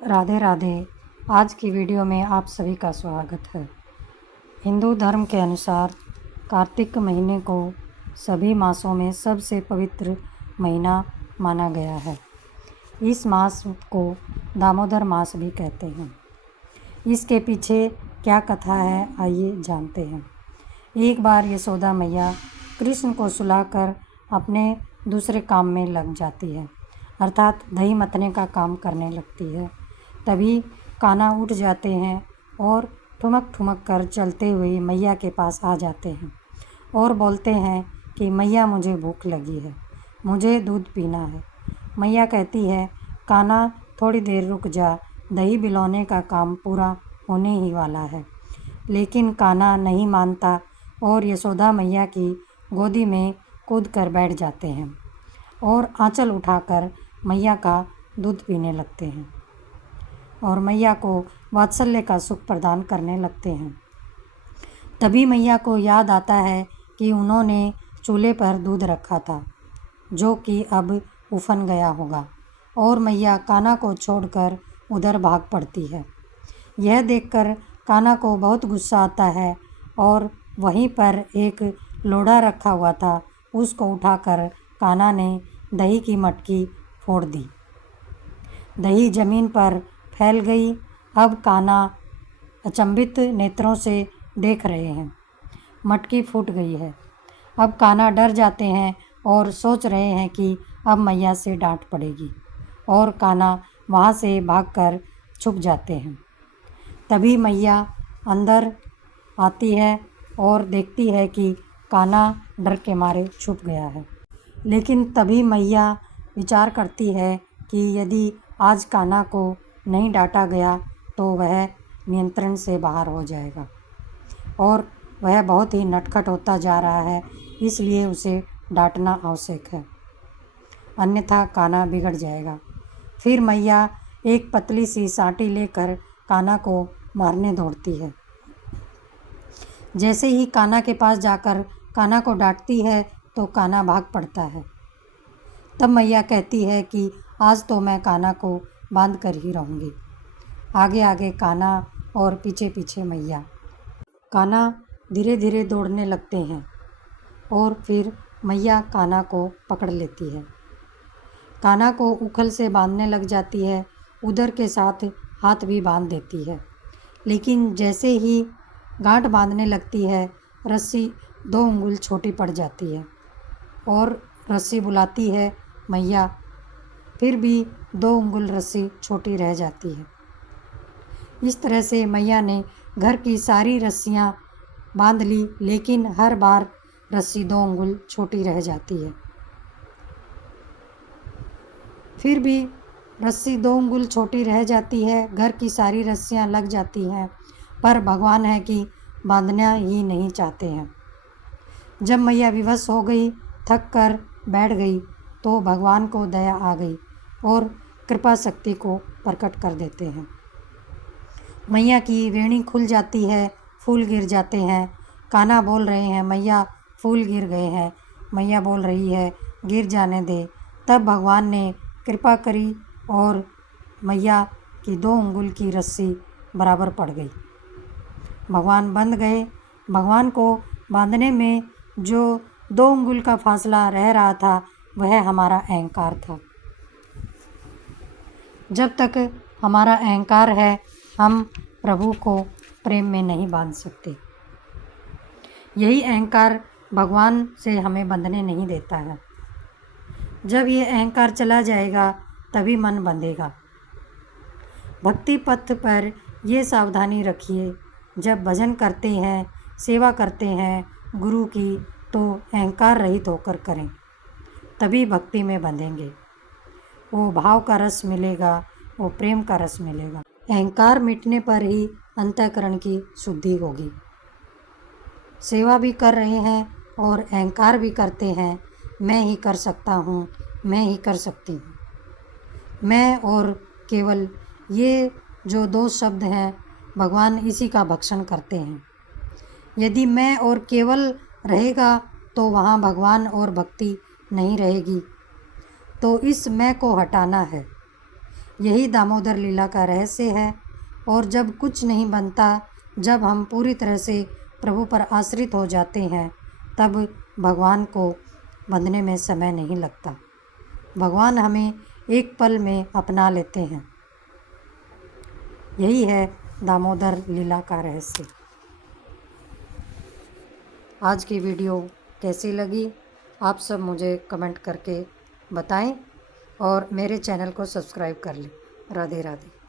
राधे राधे। आज की वीडियो में आप सभी का स्वागत है। हिंदू धर्म के अनुसार कार्तिक महीने को सभी मासों में सबसे पवित्र महीना माना गया है। इस मास को दामोदर मास भी कहते हैं। इसके पीछे क्या कथा है, आइए जानते हैं। एक बार यशोदा मैया कृष्ण को सुलाकर अपने दूसरे काम में लग जाती है, अर्थात दही मथने का काम करने लगती है। तभी कान्हा उठ जाते हैं और ठुमक ठुमक कर चलते हुए मैया के पास आ जाते हैं और बोलते हैं कि मैया मुझे भूख लगी है, मुझे दूध पीना है। मैया कहती है, कान्हा थोड़ी देर रुक जा, दही बिलौने का काम पूरा होने ही वाला है। लेकिन कान्हा नहीं मानता और यशोदा मैया की गोदी में कूद कर बैठ जाते हैं और आंचल उठाकर मैया का दूध पीने लगते हैं और मैया को वात्सल्य का सुख प्रदान करने लगते हैं। तभी मैया को याद आता है कि उन्होंने चूल्हे पर दूध रखा था, जो कि अब उफन गया होगा, और मैया कान्हा को छोड़कर उधर भाग पड़ती है। यह देखकर कान्हा को बहुत गुस्सा आता है और वहीं पर एक लोढ़ा रखा हुआ था, उसको उठाकर कान्हा ने दही की मटकी फोड़ दी। दही जमीन पर फैल गई। अब कान्हा अचंभित नेत्रों से देख रहे हैं, मटकी फूट गई है। अब कान्हा डर जाते हैं और सोच रहे हैं कि अब मैया से डांट पड़ेगी, और कान्हा वहाँ से भागकर छुप जाते हैं। तभी मैया अंदर आती है और देखती है कि कान्हा डर के मारे छुप गया है। लेकिन तभी मैया विचार करती है कि यदि आज कान्हा को नहीं डांटा गया तो वह नियंत्रण से बाहर हो जाएगा और वह बहुत ही नटखट होता जा रहा है, इसलिए उसे डांटना आवश्यक है, अन्यथा कान्हा बिगड़ जाएगा। फिर मैया एक पतली सी साटी लेकर कान्हा को मारने दौड़ती है। जैसे ही कान्हा के पास जाकर कान्हा को डांटती है तो कान्हा भाग पड़ता है। तब मैया कहती है कि आज तो मैं कान्हा को बांध कर ही रहूँगी। आगे आगे कान्हा और पीछे पीछे मैया। कान्हा धीरे धीरे दौड़ने लगते हैं और फिर मैया कान्हा को पकड़ लेती है। कान्हा को उखल से बांधने लग जाती है, उधर के साथ हाथ भी बांध देती है। लेकिन जैसे ही गांठ बांधने लगती है, रस्सी 2 उंगल छोटी पड़ जाती है और रस्सी बुलाती है मैया, फिर भी 2 उंगल रस्सी छोटी रह जाती है। इस तरह से मैया ने घर की सारी रस्सियाँ बांध ली, लेकिन हर बार रस्सी 2 उंगल छोटी रह जाती है। फिर भी रस्सी 2 उंगल छोटी रह जाती है, घर की सारी रस्सियाँ लग जाती हैं, पर भगवान है कि बांधना ही नहीं चाहते हैं। जब मैया विवश हो गई, थक कर बैठ गई, तो भगवान को दया आ गई और कृपा शक्ति को प्रकट कर देते हैं। मैया की वेणी खुल जाती है, फूल गिर जाते हैं। कान्हा बोल रहे हैं, मैया फूल गिर गए हैं। मैया बोल रही है, गिर जाने दे। तब भगवान ने कृपा करी और मैया की 2 उंगल की रस्सी बराबर पड़ गई। भगवान बंध गए। भगवान को बांधने में जो 2 उंगल का फासला रह रहा था, वह हमारा अहंकार था। जब तक हमारा अहंकार है, हम प्रभु को प्रेम में नहीं बांध सकते। यही अहंकार भगवान से हमें बंधने नहीं देता है। जब ये अहंकार चला जाएगा, तभी मन बंधेगा। भक्ति पथ पर ये सावधानी रखिए, जब भजन करते हैं, सेवा करते हैं गुरु की, तो अहंकार रहित होकर करें, तभी भक्ति में बंधेंगे। वो भाव का रस मिलेगा, वो प्रेम का रस मिलेगा। अहंकार मिटने पर ही अंतःकरण की शुद्धि होगी। सेवा भी कर रहे हैं और अहंकार भी करते हैं, मैं ही कर सकता हूँ, मैं ही कर सकती हूँ। मैं और केवल, ये जो 2 शब्द हैं, भगवान इसी का भक्षण करते हैं। यदि मैं और केवल रहेगा तो वहाँ भगवान और भक्ति नहीं रहेगी। तो इस मैं को हटाना है। यही दामोदर लीला का रहस्य है। और जब कुछ नहीं बनता, जब हम पूरी तरह से प्रभु पर आश्रित हो जाते हैं, तब भगवान को बंधने में समय नहीं लगता। भगवान हमें एक पल में अपना लेते हैं। यही है दामोदर लीला का रहस्य। आज की वीडियो कैसी लगी, आप सब मुझे कमेंट करके बताएं और मेरे चैनल को सब्सक्राइब कर लें। राधे राधे।